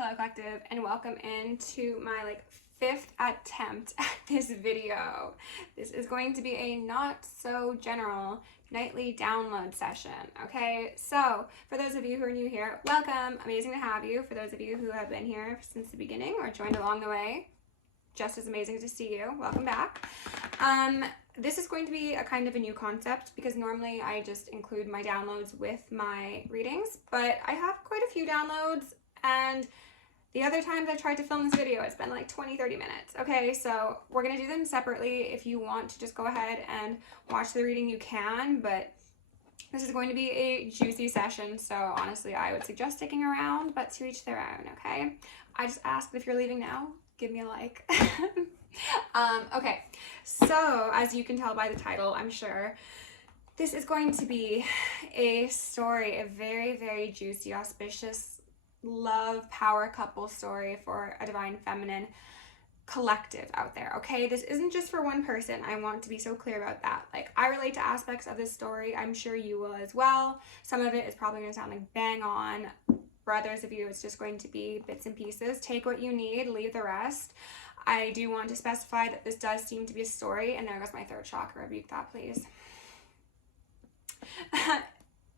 Hello collective, and welcome into my fifth attempt at this video. This is going to be a not so general nightly download session. Okay, so for those of you who are new here, welcome. Amazing to have you. For those of you who have been here since the beginning or joined along the way, just as amazing to see you. Welcome back. This is going to be a kind of a new concept because normally I just include my downloads with my readings, but I have quite a few downloads, and the other times I tried to film this video, it's been like 20-30 minutes. Okay, so we're gonna do them separately. If you want to just go ahead and watch the reading, you can, but this is going to be a juicy session, so honestly I would suggest sticking around, but to each their own. Okay, I just ask that if you're leaving now, give me a like. Okay, so as you can tell by the title, I'm sure this is going to be a story, a very, very juicy, auspicious love power couple story for a divine feminine collective out there. Okay, this isn't just for one person. I want to be so clear about that. Like, I relate to aspects of this story. I'm sure you will as well. Some of it is probably going to sound like bang on. For others of you, it's just going to be bits and pieces. Take what you need, leave the rest. I do want to specify that this does seem to be a story, and there goes my third chakra. Rebuke that, please.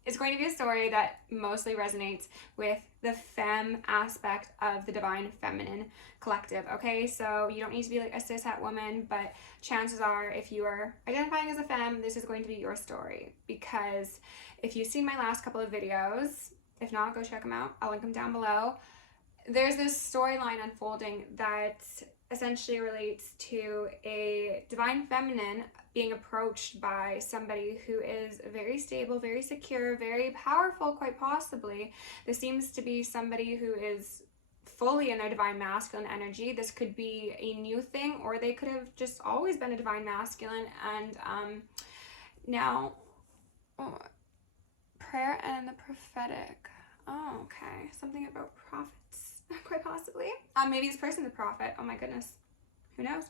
It's going to be a story that mostly resonates with the femme aspect of the divine feminine collective. Okay, so you don't need to be like a cishet woman, but chances are if you are identifying as a femme, this is going to be your story, because if you've seen my last couple of videos, if not, go check them out. I'll link them down below. There's this storyline unfolding that essentially relates to a divine feminine being approached by somebody who is very stable, very secure, very powerful, quite possibly. This seems to be somebody who is fully in their divine masculine energy. This could be a new thing, or they could have just always been a divine masculine, and now prayer and the prophetic. Oh, okay, something about prophets. Quite possibly. Maybe this person's a prophet. Oh my goodness. Who knows?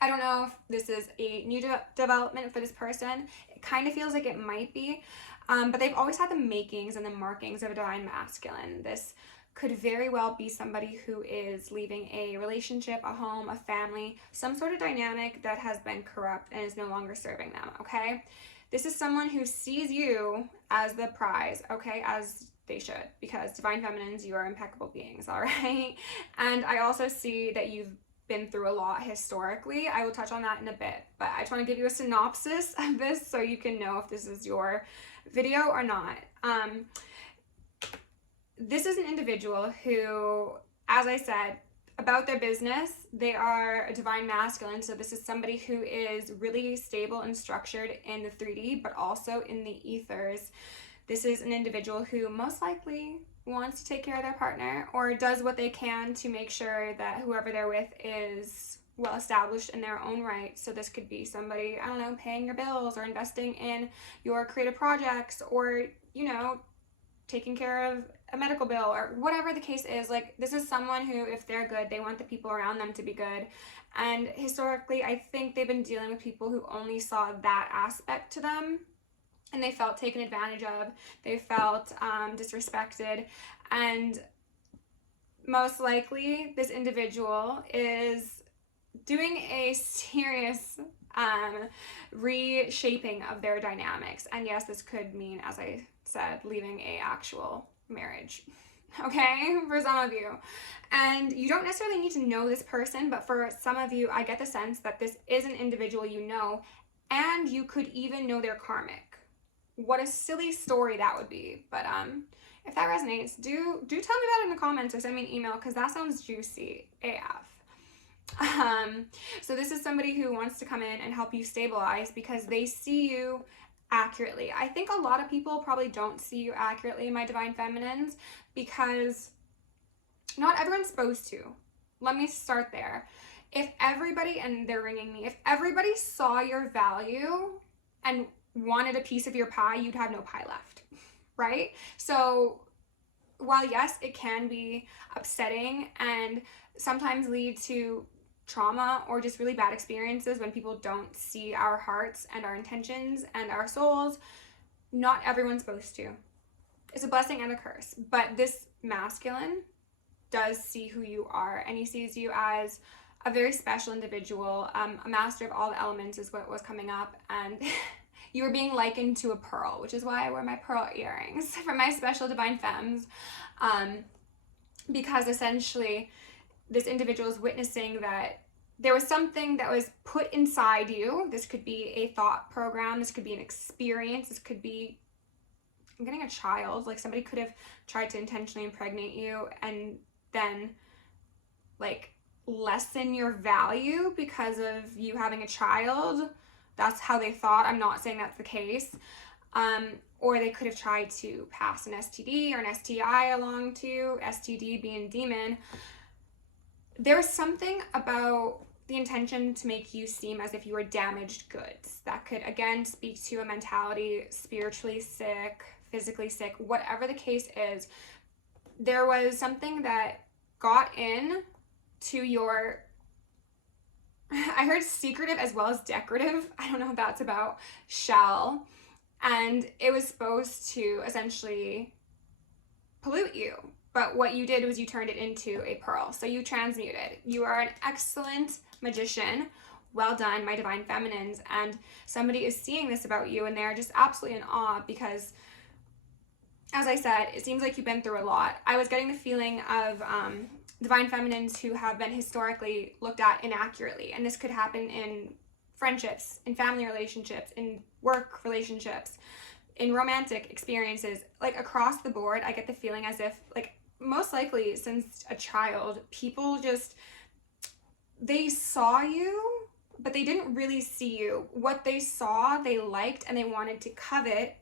I don't know if this is a new development for this person. It kind of feels like it might be. But they've always had the makings and the markings of a divine masculine. This could very well be somebody who is leaving a relationship, a home, a family, some sort of dynamic that has been corrupt and is no longer serving them, okay? This is someone who sees you as the prize, okay? As they should, because divine feminines, you are impeccable beings, all right? And I also see that you've been through a lot historically. I will touch on that in a bit, but I just want to give you a synopsis of this so you can know if this is your video or not. This is an individual who, as I said, about their business, they are a divine masculine, so this is somebody who is really stable and structured in the 3D, but also in the ethers. This is an individual who most likely wants to take care of their partner, or does what they can to make sure that whoever they're with is well established in their own right. So this could be somebody, I don't know, paying your bills or investing in your creative projects, or, you know, taking care of a medical bill, or whatever the case is. Like, this is someone who, if they're good, they want the people around them to be good. And historically, I think they've been dealing with people who only saw that aspect to them, and they felt taken advantage of, they felt disrespected, and most likely this individual is doing a serious reshaping of their dynamics. And yes, this could mean, as I said, leaving a actual marriage, okay, for some of you. And you don't necessarily need to know this person, but for some of you, I get the sense that this is an individual you know, and you could even know their karmic. What a silly story that would be. But if that resonates, do tell me about it in the comments, or send me an email, because that sounds juicy AF. So this is somebody who wants to come in and help you stabilize because they see you accurately. I think a lot of people probably don't see you accurately, my divine feminines, because not everyone's supposed to. Let me start there. If everybody, and they're ringing me, if everybody saw your value and wanted a piece of your pie, you'd have no pie left, right? So while yes, it can be upsetting and sometimes lead to trauma or just really bad experiences when people don't see our hearts and our intentions and our souls, not everyone's supposed to. it's a blessing and a curse. But this masculine does see who you are, and he sees you as a very special individual, a master of all the elements is what was coming up, and you were being likened to a pearl, which is why I wear my pearl earrings for my special divine femmes, because essentially this individual is witnessing that there was something that was put inside you. This could be a thought program, this could be an experience, this could be, I'm getting a child, like somebody could have tried to intentionally impregnate you and then like lessen your value because of you having a child. That's how they thought. I'm not saying that's the case. Or they could have tried to pass an STD or an STI along to you, STD being demon. There's something about the intention to make you seem as if you were damaged goods. That could, again, speak to a mentality, spiritually sick, physically sick, whatever the case is. There was something that got in to your, I heard secretive as well as decorative, I don't know what that's about, shell. And it was supposed to essentially pollute you. But what you did was you turned it into a pearl. So you transmuted. You are an excellent magician. Well done, my divine feminines. And somebody is seeing this about you and they're just absolutely in awe because, as I said, it seems like you've been through a lot. I was getting the feeling of divine feminines who have been historically looked at inaccurately. And this could happen in friendships, in family relationships, in work relationships, in romantic experiences, like across the board. I get the feeling as if, like, most likely since a child, people just, they saw you, but they didn't really see you. What they saw, they liked and they wanted to covet,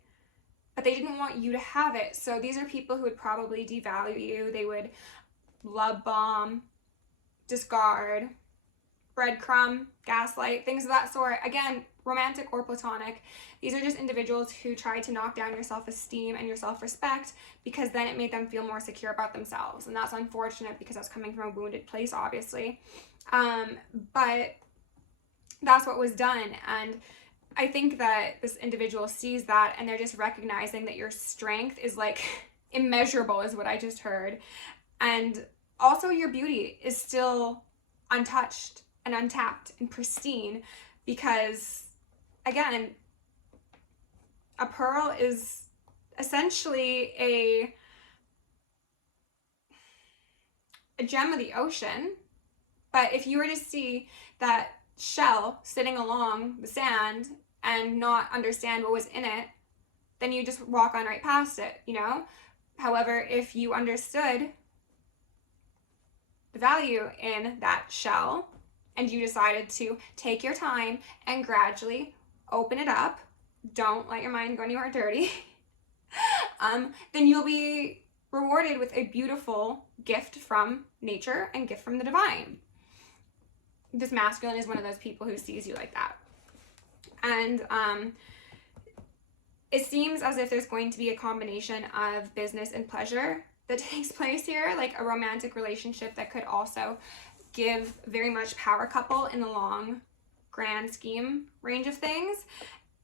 but they didn't want you to have it. So these are people who would probably devalue you. They would love bomb, discard, breadcrumb, gaslight, things of that sort. Again, romantic or platonic. These are just individuals who try to knock down your self-esteem and your self-respect because then it made them feel more secure about themselves. And that's unfortunate because that's coming from a wounded place, obviously. But that's what was done. And I think that this individual sees that and they're just recognizing that your strength is like immeasurable is what I just heard. And also your beauty is still untouched and untapped and pristine because, again, a pearl is essentially a gem of the ocean. But if you were to see that shell sitting along the sand and not understand what was in it, then you just walk on right past it, you know? However, if you understood the value in that shell and you decided to take your time and gradually open it up, don't let your mind go anywhere dirty, then you'll be rewarded with a beautiful gift from nature and gift from the divine. This masculine is one of those people who sees you like that. And it seems as if there's going to be a combination of business and pleasure that takes place here, like a romantic relationship that could also give very much power couple in the long, grand scheme range of things.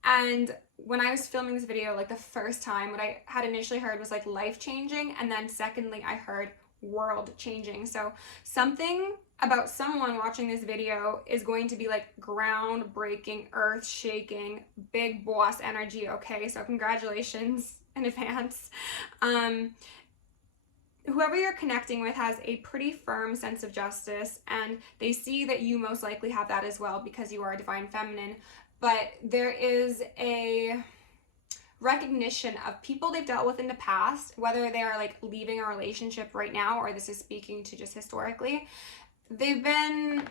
And when I was filming this video, like the first time, what I had initially heard was like life-changing, and then secondly, I heard world-changing. So something about someone watching this video is going to be like groundbreaking, earth-shaking, big boss energy, okay? So congratulations in advance. Whoever you're connecting with has a pretty firm sense of justice, and they see that you most likely have that as well because you are a divine feminine. But there is a recognition of people they've dealt with in the past, whether they are like leaving a relationship right now or this is speaking to just historically. They've been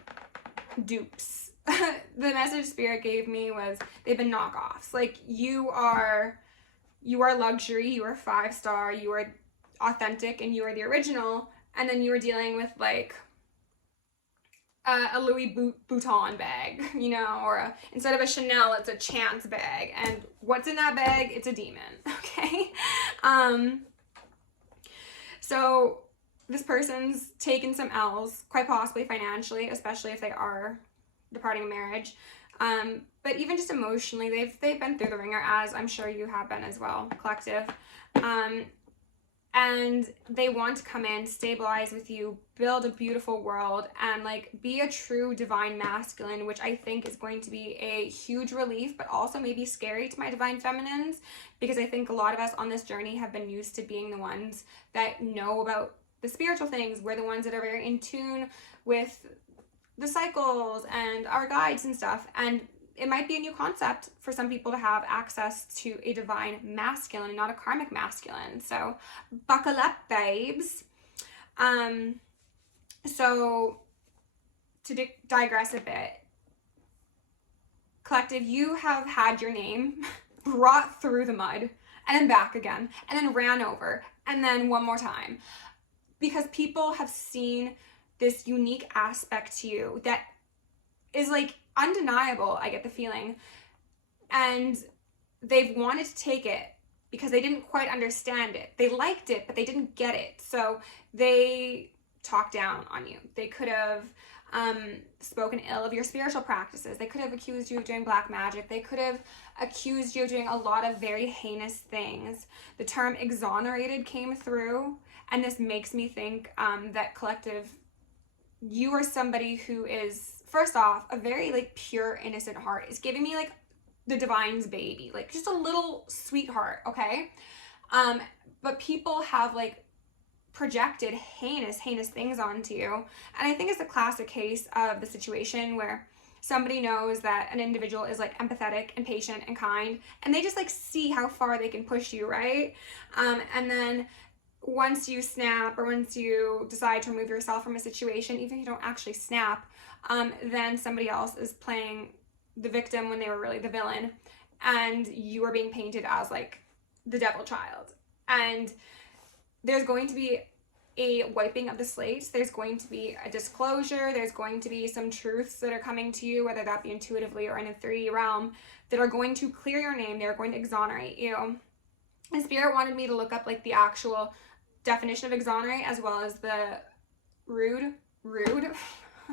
dupes. The message Spirit gave me was they've been knockoffs. Like you are luxury, you are 5-star, you are authentic, and you are the original, and then you were dealing with like a Louis Vuitton bag, you know, or instead of a Chanel, it's a Chance bag, and what's in that bag? It's a demon, okay? So this person's taken some L's, quite possibly financially, especially if they are departing a marriage, but even just emotionally, they've been through the ringer, as I'm sure you have been as well, collective. and they want to come in, stabilize with you, build a beautiful world, and like be a true divine masculine, which I think is going to be a huge relief, but also maybe scary to my divine feminines, because I think a lot of us on this journey have been used to being the ones that know about the spiritual things. We're the ones that are very in tune with the cycles and our guides and stuff, and it might be a new concept for some people to have access to a divine masculine and not a karmic masculine. So buckle up, babes. So to digress a bit, collective, you have had your name brought through the mud and then back again and then ran over and then one more time, because people have seen this unique aspect to you that is like undeniable, I get the feeling, and they've wanted to take it because they didn't quite understand it. They liked it, but they didn't get it, so they talked down on you. They could have spoken ill of your spiritual practices. They could have accused you of doing black magic. They could have accused you of doing a lot of very heinous things. The term exonerated came through, and this makes me think that collective, you are somebody who is, first off, a very like pure, innocent heart. It's giving me like the divine's baby, like just a little sweetheart, okay? But people have like projected heinous things onto you. And I think it's a classic case of the situation where somebody knows that an individual is like empathetic and patient and kind, and they just like see how far they can push you, right? And then once you snap, or once you decide to remove yourself from a situation, even if you don't actually snap, then somebody else is playing the victim when they were really the villain, and you are being painted as like the devil child. And there's going to be a wiping of the slate. There's going to be a disclosure. There's going to be some truths that are coming to you, whether that be intuitively or in a 3D realm, that are going to clear your name. They're going to exonerate you. And Spirit wanted me to look up like the actual definition of exonerate, as well as the rude,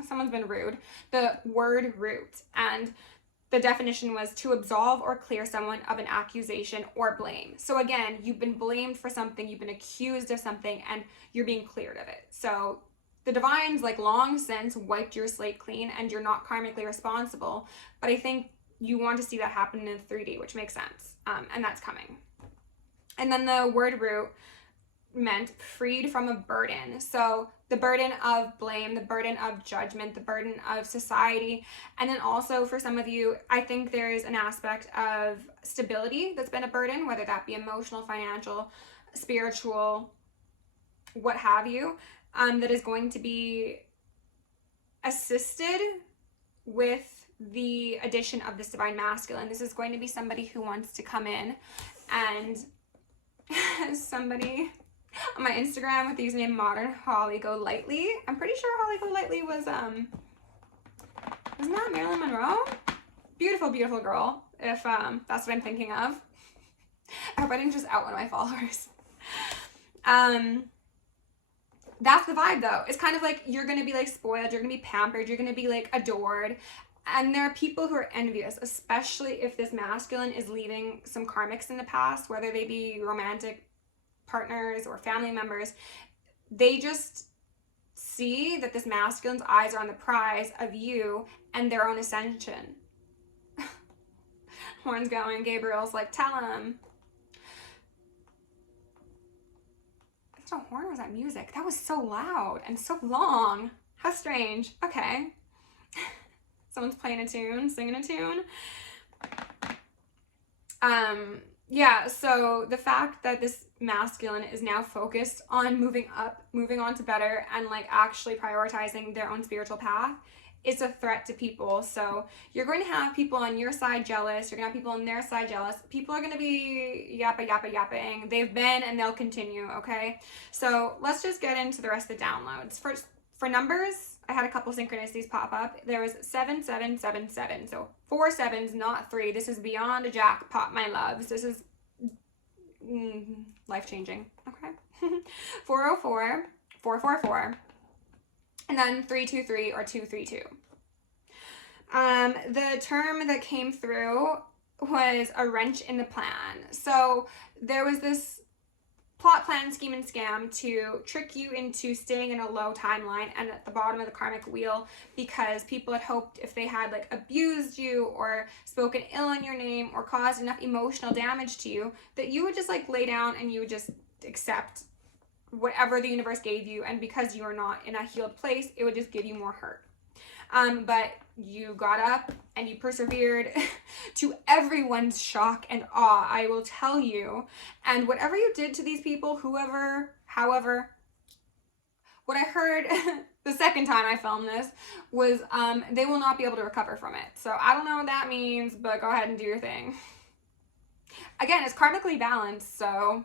someone's been rude, the word root. And the definition was to absolve or clear someone of an accusation or blame. So again, you've been blamed for something, you've been accused of something, and you're being cleared of it. So the divine's like long since wiped your slate clean, and you're not karmically responsible. But I think you want to see that happen in 3D, which makes sense. And that's coming. And then the word root meant freed from a burden. So the burden of blame, the burden of judgment, the burden of society. And then also for some of you, I think there's an aspect of stability that's been a burden, whether that be emotional, financial, spiritual, what have you, that is going to be assisted with the addition of this divine masculine. This is going to be somebody who wants to come in, and somebody on my Instagram with the username Modern Holly Go Lightly. I'm pretty sure Holly Go Lightly was wasn't that Marilyn Monroe? Beautiful, beautiful girl, if that's what I'm thinking of. I hope I didn't just out one of my followers. That's the vibe though. It's kind of like you're gonna be like spoiled, you're gonna be pampered, you're gonna be like adored. And there are people who are envious, especially if this masculine is leaving some karmics in the past, whether they be romantic partners or family members. They just see that this masculine's eyes are on the prize of you and their own ascension. Horn's going, Gabriel's like, tell him. That's not a horn, or was that music? That was so loud and so long. How strange. Okay. Someone's playing a tune, singing a tune. Yeah, so the fact that this masculine is now focused on moving up, moving on to better, and like actually prioritizing their own spiritual path, it's a threat to people. So you're going to have people on your side jealous, you're gonna have people on their side jealous. People are gonna be yapping. They've been and they'll continue, okay? So let's just get into the rest of the downloads. First, for numbers, I had a couple synchronicities pop up. There was 7777. So 4 sevens, not 3. This is beyond a jackpot, my loves. This is life-changing. Okay. 404, 444, and then 323 or 232. The term that came through was a wrench in the plan. So there was this plot, plan, scheme, and scam to trick you into staying in a low timeline and at the bottom of the karmic wheel, because people had hoped if they had like abused you or spoken ill in your name or caused enough emotional damage to you that you would just like lay down and you would just accept whatever the universe gave you, and because you are not in a healed place, it would just give you more hurt. But you got up and you persevered to everyone's shock and awe, I will tell you. And whatever you did to these people, however, what I heard the second time I filmed this was they will not be able to recover from it. So I don't know what that means, but go ahead and do your thing. Again, it's karmically balanced, so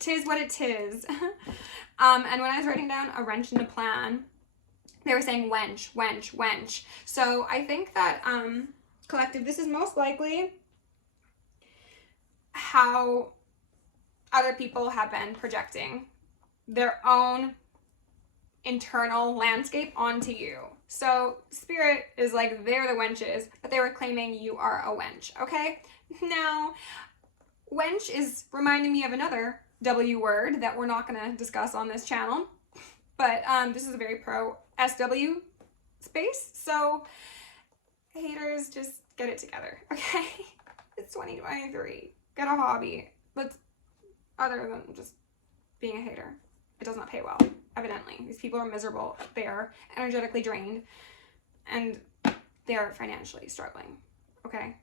'tis what it tis. And when I was writing down a wrench in the plan, they were saying wench, wench, wench. So I think that collective, this is most likely how other people have been projecting their own internal landscape onto you. So spirit is like, they're the wenches, but they were claiming you are a wench, okay? Now, wench is reminding me of another W word that we're not gonna discuss on this channel, but this is a very pro SW space, so haters, just get it together, okay? It's 2023. Get a hobby. Let's, other than just being a hater. It does not pay well, evidently. These people are miserable. They are energetically drained, and they are financially struggling, okay?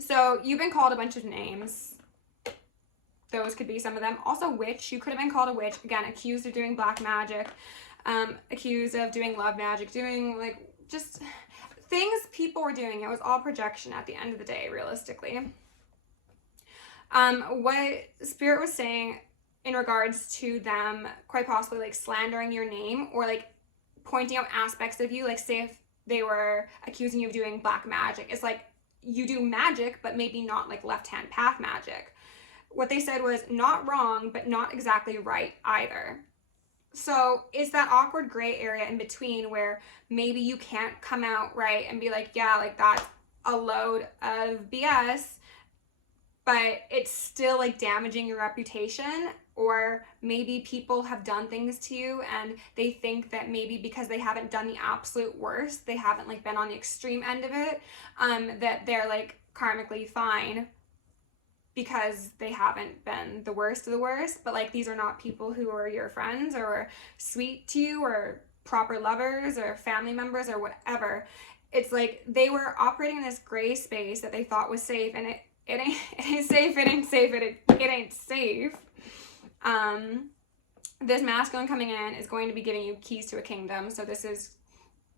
So you've been called a bunch of names. Those could be some of them. Also, witch. You could have been called a witch. Again, accused of doing black magic, accused of doing love magic, doing like just things people were doing. It was all projection at the end of the day, realistically. What Spirit was saying in regards to them quite possibly like slandering your name or like pointing out aspects of you, like say if they were accusing you of doing black magic, it's like you do magic, but maybe not like left-hand path magic. What they said was not wrong, but not exactly right either. So it's that awkward gray area in between where maybe you can't come out right and be like, yeah, like that's a load of BS, but it's still like damaging your reputation. Or maybe people have done things to you and they think that maybe because they haven't done the absolute worst, they haven't like been on the extreme end of it, that they're like karmically fine because they haven't been the worst of the worst. But like these are not people who are your friends or sweet to you or proper lovers or family members or whatever. It's like they were operating in this gray space that they thought was safe, and it ain't safe, it ain't safe, it ain't safe. This masculine coming in is going to be giving you keys to a kingdom. So this is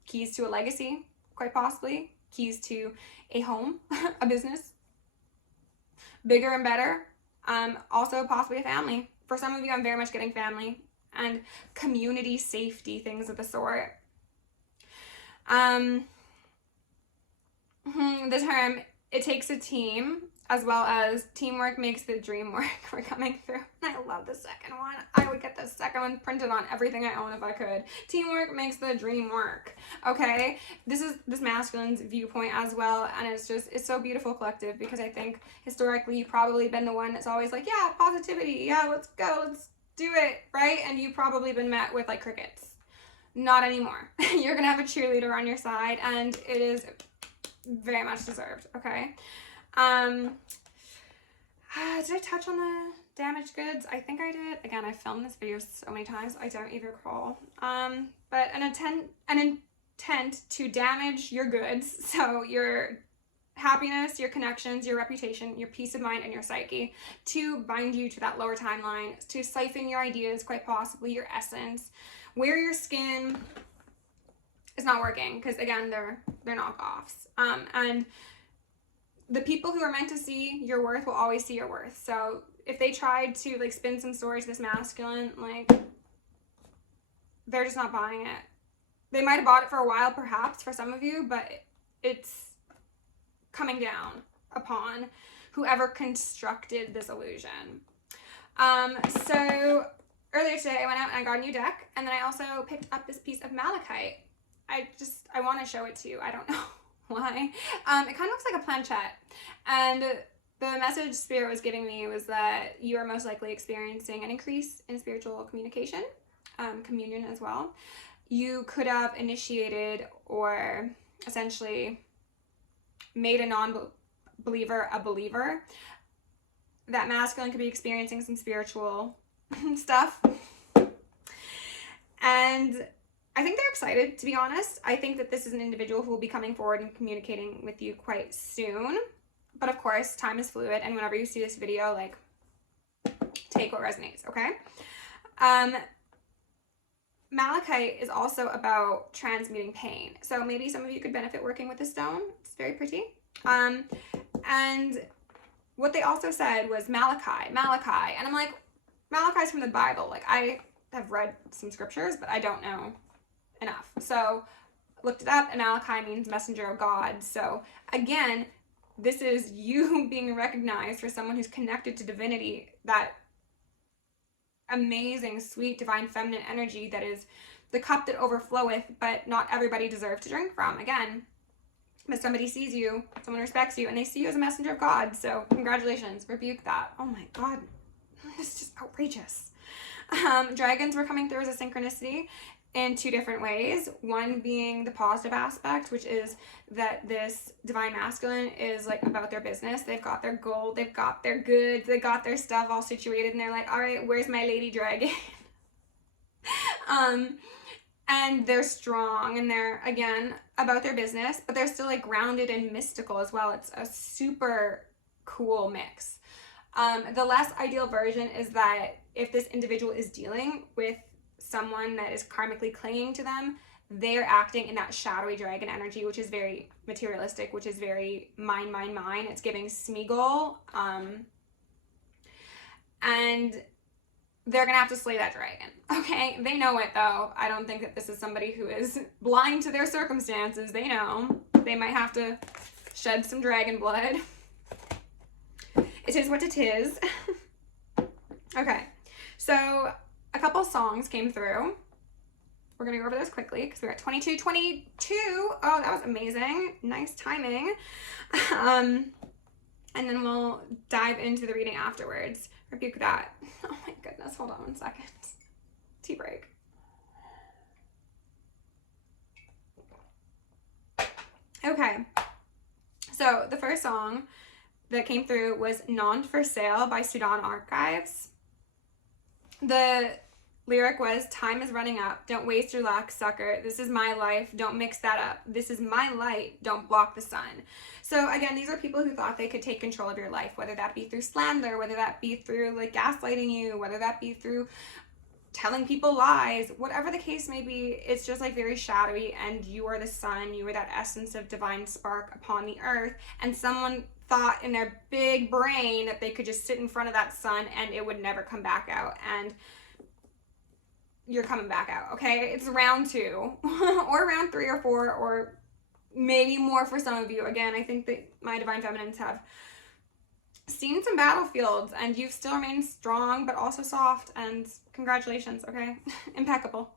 keys to a legacy, quite possibly, keys to a home, a business, bigger and better. Also possibly a family. For some of you, I'm very much getting family and community safety, things of the sort. The term, it takes a team, as well as teamwork makes the dream work. We're coming through. I love the second one. I would get the second one printed on everything I own if I could. Teamwork makes the dream work. Okay? This is this masculine's viewpoint as well, and it's so beautiful, collective, because I think historically you've probably been the one that's always like, yeah, positivity, yeah, let's go, let's do it, right? And you've probably been met with like crickets. Not anymore. You're gonna have a cheerleader on your side, and it is very much deserved, okay? Did I touch on the damaged goods? I think I did. Again, I filmed this video so many times, I don't even recall. But an intent to damage your goods, so your happiness, your connections, your reputation, your peace of mind, and your psyche, to bind you to that lower timeline, to siphon your ideas, quite possibly your essence, wear your skin. Is not working, because again, they're knockoffs. And the people who are meant to see your worth will always see your worth. So if they tried to like spin some story to this masculine, like they're just not buying it. They might have bought it for a while, perhaps, for some of you, but it's coming down upon whoever constructed this illusion. So earlier today, I went out and I got a new deck, and then I also picked up this piece of malachite. I want to show it to you. I don't know why. It kind of looks like a planchette, and the message Spirit was giving me was that you are most likely experiencing an increase in spiritual communication, communion as well. You could have initiated or essentially made a non-believer a believer. That masculine could be experiencing some spiritual stuff. And I think they're excited, to be honest. I think that this is an individual who will be coming forward and communicating with you quite soon. But of course, time is fluid, and whenever you see this video, like, take what resonates, okay? Malachite is also about transmuting pain. So maybe some of you could benefit working with the stone. It's very pretty. And what they also said was Malachi. And I'm like, Malachi's from the Bible. Like, I have read some scriptures, but I don't know enough. So looked it up, and Malachi means messenger of God. So again, this is you being recognized for someone who's connected to divinity, that amazing, sweet, divine feminine energy that is the cup that overfloweth, but not everybody deserves to drink from. Again, but somebody sees you, someone respects you, and they see you as a messenger of God. So congratulations, rebuke that. Oh my God, it's just outrageous. Dragons were coming through as a synchronicity in two different ways. One being the positive aspect, which is that this divine masculine is like about their business. They've got their gold, they've got their goods, they got their stuff all situated, and they're like, all right, where's my lady dragon? And they're strong, and they're, again, about their business, but they're still like grounded and mystical as well. It's a super cool mix. The less ideal version is that if this individual is dealing with someone that is karmically clinging to them, they're acting in that shadowy dragon energy, which is very materialistic, which is very mine. It's giving Smeagol. And they're gonna have to slay that dragon. Okay, they know it though. I don't think that this is somebody who is blind to their circumstances. They know they might have to shed some dragon blood. It is what it is. Okay, so a couple songs came through. We're gonna go over those quickly because we're at 22. Oh, that was amazing. Nice timing. And then we'll dive into the reading afterwards. Rebuke that. Oh my goodness, hold on 1 second. Tea break. Okay, so the first song that came through was Non for Sale by Sudan Archives. The lyric was, time is running up, don't waste your luck, sucker. This is my life, don't mix that up. This is my light, don't block the sun. So again, these are people who thought they could take control of your life, whether that be through slander, whether that be through like gaslighting you, whether that be through telling people lies, whatever the case may be. It's just like very shadowy, and you are the sun, you are that essence of divine spark upon the earth, and someone thought in their big brain that they could just sit in front of that sun and it would never come back out. And you're coming back out, okay? It's round 2 or round 3 or 4 or maybe more for some of you. Again, I think that my divine feminines have seen some battlefields, and you've still remained strong but also soft, and congratulations, okay? Impeccable.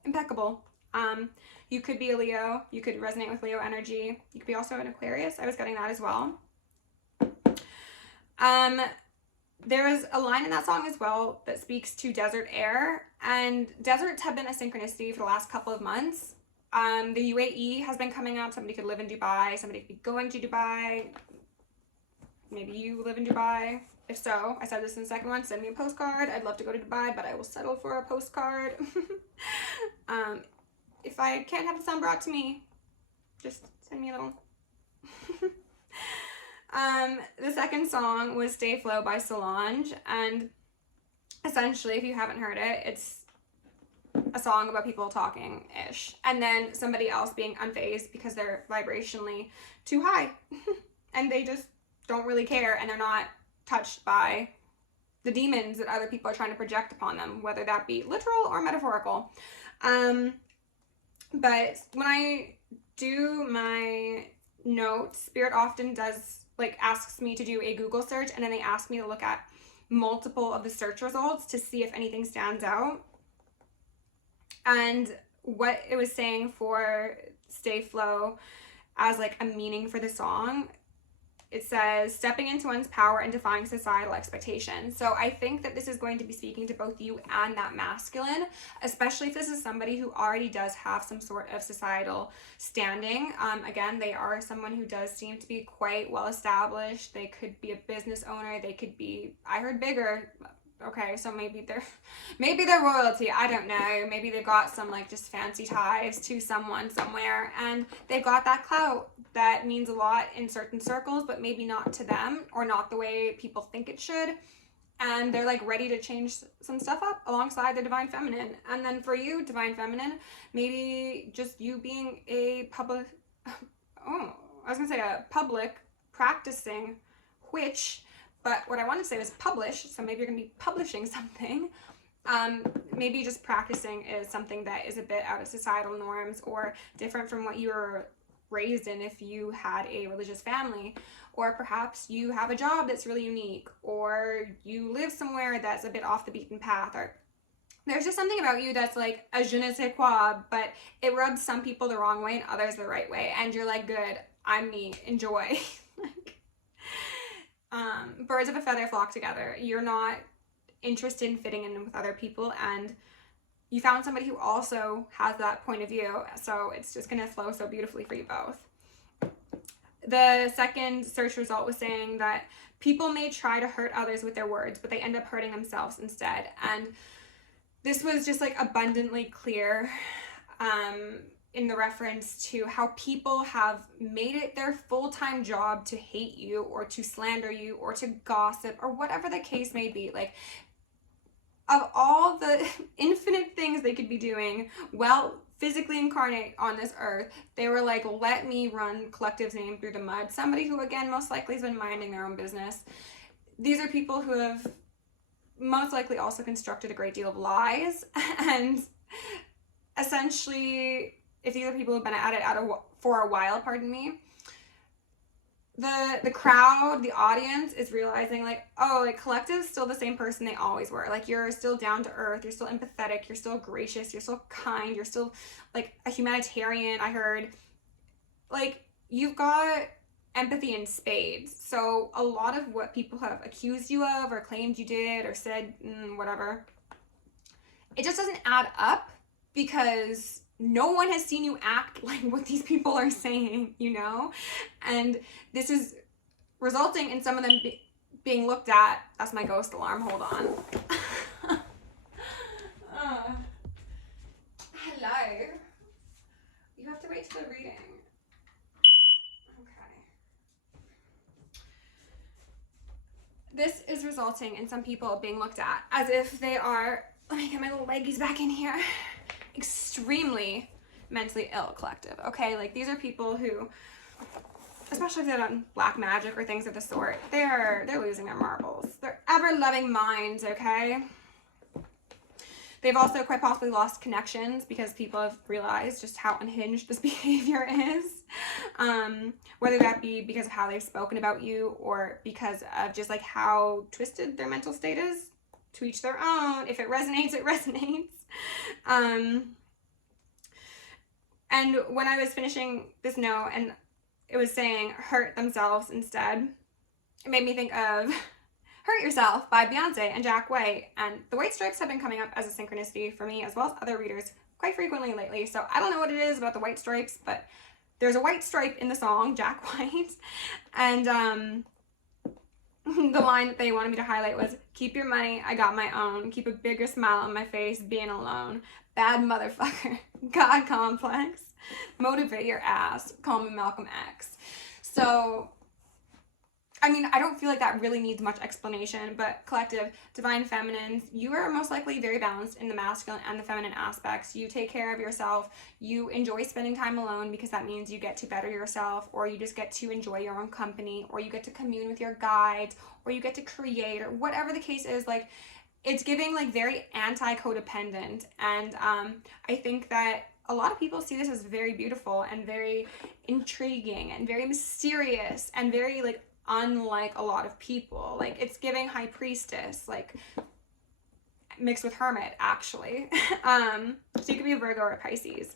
You could be a Leo, you could resonate with Leo energy, you could be also an Aquarius. I was getting that as well. There is a line in that song as well that speaks to desert air, and deserts have been a synchronicity for the last couple of months. The UAE has been coming up. Somebody could live in Dubai, somebody could be going to Dubai. Maybe you live in Dubai. If so, I said this in the second one, send me a postcard. I'd love to go to Dubai, but I will settle for a postcard. If I can't have the sun brought to me, just send me a little. The second song was Stay Flow by Solange, and essentially, if you haven't heard it, it's a song about people talking-ish, and then somebody else being unfazed because they're vibrationally too high, and they just don't really care, and they're not touched by the demons that other people are trying to project upon them, whether that be literal or metaphorical. But when I do my notes, Spirit often does asks me to do a Google search, and then they ask me to look at multiple of the search results to see if anything stands out. And what it was saying for Stay Flow as like a meaning for the song it says stepping into one's power and defying societal expectations. So I think that this is going to be speaking to both you and that masculine, especially if this is somebody who already does have some sort of societal standing. Again, they are someone who does seem to be quite well established. They could be a business owner. They could be, I heard bigger. Okay, so maybe they're royalty. I don't know. Maybe they've got some like just fancy ties to someone somewhere, and they've got that clout that means a lot in certain circles, but maybe not to them, or not the way people think it should. And they're like ready to change some stuff up alongside the divine feminine. And then for you, divine feminine, maybe just you being a public practicing witch. But what I want to say was publish, so maybe you're going to be publishing something. Maybe just practicing is something that is a bit out of societal norms or different from what you were raised in if you had a religious family. Or perhaps you have a job that's really unique, or you live somewhere that's a bit off the beaten path, or there's just something about you that's like a je ne sais quoi, but it rubs some people the wrong way and others the right way. And you're like, good, I'm me, enjoy. Birds of a feather flock together. You're not interested in fitting in with other people, and you found somebody who also has that point of view, so it's just going to flow so beautifully for you both. The second search result was saying that people may try to hurt others with their words, but they end up hurting themselves instead. And this was just like abundantly clear in the reference to how people have made it their full-time job to hate you or to slander you or to gossip or whatever the case may be. Like, of all the infinite things they could be doing, well, physically incarnate on this earth, they were like, let me run Collective's name through the mud. Somebody who, again, most likely has been minding their own business. These are people who have most likely also constructed a great deal of lies, and essentially, if these are people who've been at it for a while, pardon me, the crowd, the audience is realizing like, oh, like Collective's still the same person they always were. Like, you're still down to earth, you're still empathetic, you're still gracious, you're still kind, you're still like a humanitarian. I heard, like, you've got empathy in spades. So a lot of what people have accused you of or claimed you did or said, whatever, it just doesn't add up, because no one has seen you act like what these people are saying, you know? And this is resulting in some of them being looked at. That's my ghost alarm. Hold on. Hello. You have to wait till the reading. Okay. This is resulting in some people being looked at as if they are, let me get my little leggies back in here, extremely mentally ill, Collective. Okay, like, these are people who, especially if they've done black magic or things of the sort, they're losing their marbles. They're ever-loving minds, okay? They've also quite possibly lost connections because people have realized just how unhinged this behavior is. Whether that be because of how they've spoken about you or because of just like how twisted their mental state is. To each their own. If it resonates, it resonates. And when I was finishing this note and it was saying hurt themselves instead, it made me think of Hurt Yourself by Beyonce and Jack White. And the white stripes have been coming up as a synchronicity for me as well as other readers quite frequently lately. So I don't know what it is about the white stripes, but there's a white stripe in the song, Jack White. And the line that they wanted me to highlight was, keep your money, I got my own. Keep a bigger smile on my face, being alone. Bad motherfucker. God complex. Motivate your ass. Call me Malcolm X. So, I mean, I don't feel like that really needs much explanation, but Collective, Divine Feminines, you are most likely very balanced in the masculine and the feminine aspects. You take care of yourself. You enjoy spending time alone because that means you get to better yourself, or you just get to enjoy your own company, or you get to commune with your guides, or you get to create, or whatever the case is. Like, it's giving like very anti-codependent. And I think that a lot of people see this as very beautiful and very intriguing and very mysterious and very like unlike a lot of people. Like, it's giving high priestess, like mixed with hermit, actually. So you could be a Virgo or a Pisces.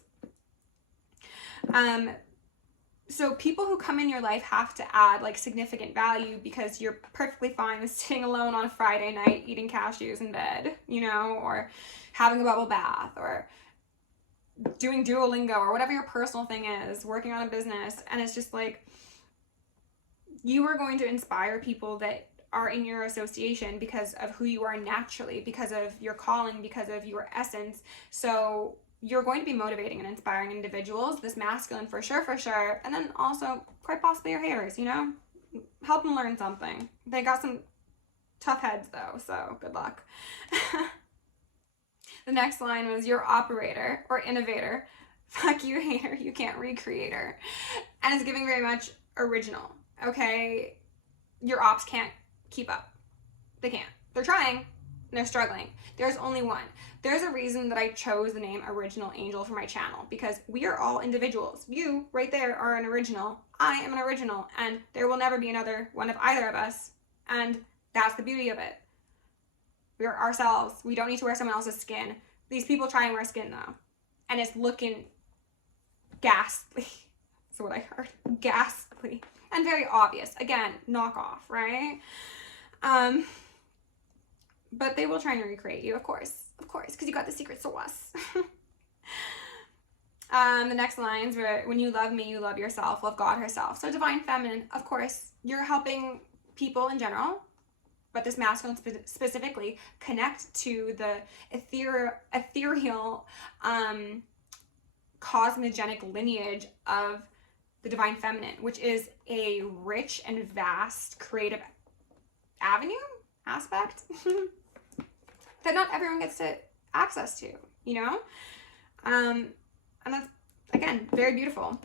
So people who come in your life have to add like significant value because you're perfectly fine with sitting alone on a Friday night eating cashews in bed, you know, or having a bubble bath, or doing Duolingo, or whatever your personal thing is, working on a business. And it's just like, you are going to inspire people that are in your association because of who you are naturally, because of your calling, because of your essence. So you're going to be motivating and inspiring individuals, this masculine for sure, and then also quite possibly your haters, you know? Help them learn something. They got some tough heads though, so good luck. The next line was, your operator or innovator. Fuck you, hater, you can't recreate her. And it's giving very much original, okay? Your ops can't keep up. They can't. They're trying, and they're struggling. There's only one. There's a reason that I chose the name Original Angel for my channel, because we are all individuals. You, right there, are an original. I am an original, and there will never be another one of either of us. And that's the beauty of it. We're ourselves. We don't need to wear someone else's skin. These people try and wear skin, though. And it's looking ghastly. That's what I heard. Ghastly. And very obvious. Again, knockoff, right? But they will try and recreate you, of course, because you got the secret sauce. The next lines were, when you love me, you love yourself, love God herself. So divine feminine, of course, you're helping people in general, but this masculine specifically, connect to the ethereal, cosmogenic lineage of the divine feminine, which is a rich and vast creative aspect that not everyone gets to access to, you know? And that's, again, very beautiful.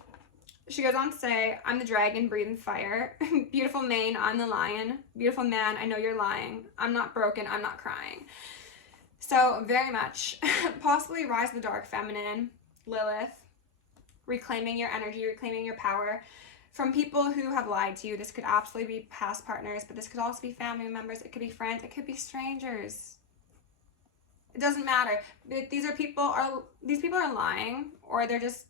She goes on to say, I'm the dragon breathing fire. Beautiful mane, I'm the lion. Beautiful man, I know you're lying. I'm not broken, I'm not crying. So very much, possibly rise of the dark feminine, Lilith, reclaiming your energy, reclaiming your power from people who have lied to you. This could absolutely be past partners, but this could also be family members. It could be friends. It could be strangers. It doesn't matter. These people are lying, or they're just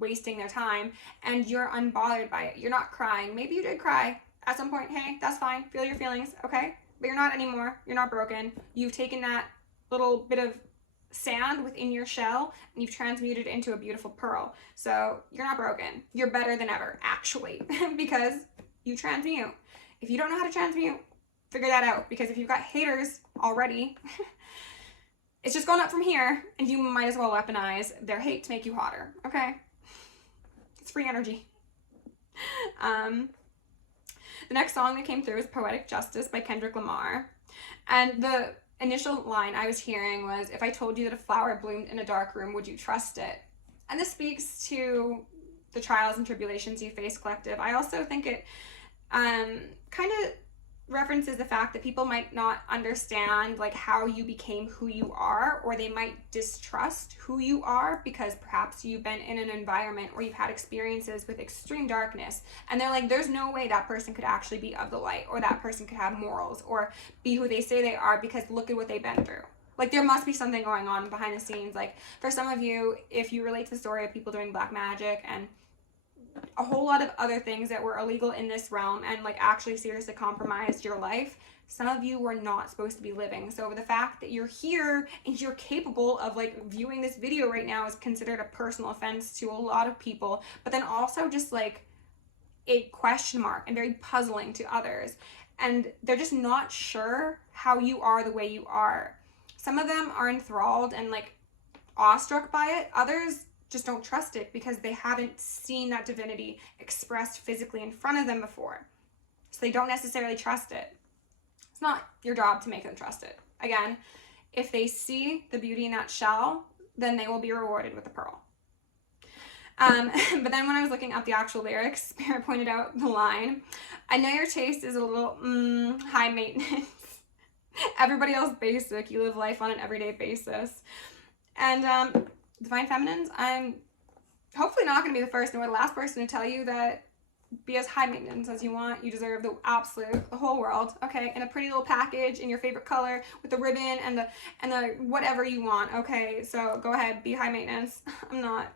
wasting their time, and you're unbothered by it. You're not crying. Maybe you did cry at some point. Hey, that's fine. Feel your feelings, okay? But you're not anymore. You're not broken. You've taken that little bit of sand within your shell and you've transmuted it into a beautiful pearl. So you're not broken. You're better than ever, actually, because you transmute. If you don't know how to transmute, figure that out, because if you've got haters already, it's just going up from here, and you might as well weaponize their hate to make you hotter, okay? It's free energy. The next song that came through is Poetic Justice by Kendrick Lamar. And the initial line I was hearing was, if I told you that a flower bloomed in a dark room, would you trust it? And this speaks to the trials and tribulations you face, collective. I also think it kind of references the fact that people might not understand like how you became who you are, or they might distrust who you are because perhaps you've been in an environment where you've had experiences with extreme darkness, and they're like, there's no way that person could actually be of the light, or that person could have morals or be who they say they are, because look at what they've been through. Like, there must be something going on behind the scenes. Like, for some of you, if you relate to the story of people doing black magic and a whole lot of other things that were illegal in this realm and like actually seriously compromised your life, some of you were not supposed to be living. So the fact that you're here and you're capable of like viewing this video right now is considered a personal offense to a lot of people, but then also just like a question mark and very puzzling to others. And they're just not sure how you are the way you are. Some of them are enthralled and like awestruck by it. Others just don't trust it because they haven't seen that divinity expressed physically in front of them before. So they don't necessarily trust it. It's not your job to make them trust it. Again, if they see the beauty in that shell, then they will be rewarded with the pearl. But then when I was looking up the actual lyrics, Spirit pointed out the line, I know your taste is a little high maintenance. Everybody else basic. You live life on an everyday basis. And Divine Feminines, I'm hopefully not going to be the first nor the last person to tell you that be as high maintenance as you want. You deserve the whole world, okay, in a pretty little package in your favorite color with the ribbon and the whatever you want, okay? So go ahead, be high maintenance. I'm not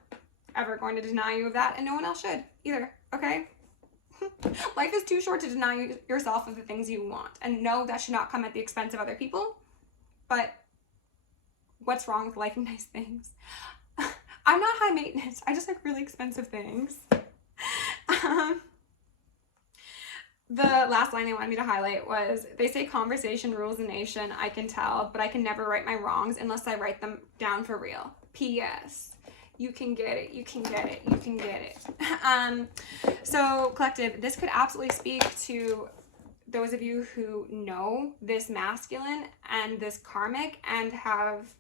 ever going to deny you of that, and no one else should either. okay? Life is too short to deny yourself of the things you want. And no, that should not come at the expense of other people. But what's wrong with liking nice things? I'm not high maintenance. I just like really expensive things. The last line they wanted me to highlight was, they say conversation rules the nation. I can tell, but I can never right my wrongs unless I write them down for real. P.S. You can get it. You can get it. You can get it. So collective, this could absolutely speak to those of you who know this masculine and this karmic and have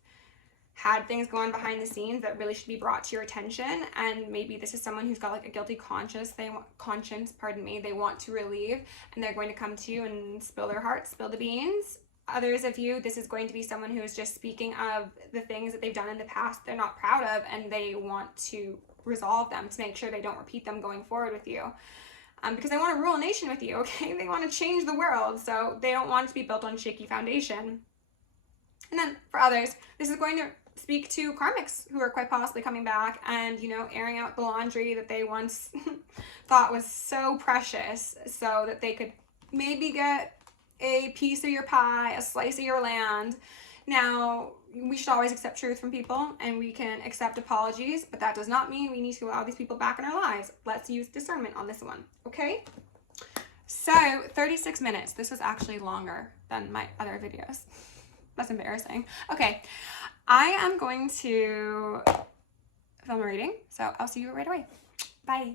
had things going behind the scenes that really should be brought to your attention. And maybe this is someone who's got like a guilty conscience, they want to relieve, and they're going to come to you and spill their heart, spill the beans. Others of you, this is going to be someone who is just speaking of the things that they've done in the past they're not proud of, and they want to resolve them to make sure they don't repeat them going forward with you. Because they want to rule a nation with you, okay? They want to change the world, so they don't want it to be built on shaky foundation. And then for others, this is going to speak to karmics who are quite possibly coming back and, you know, airing out the laundry that they once thought was so precious so that they could maybe get a piece of your pie, a slice of your land. Now, we should always accept truth from people and we can accept apologies, but that does not mean we need to allow these people back in our lives. Let's use discernment on this one, okay? So, 36 minutes. This was actually longer than my other videos. That's embarrassing. Okay, I am going to film a reading, so I'll see you right away. Bye.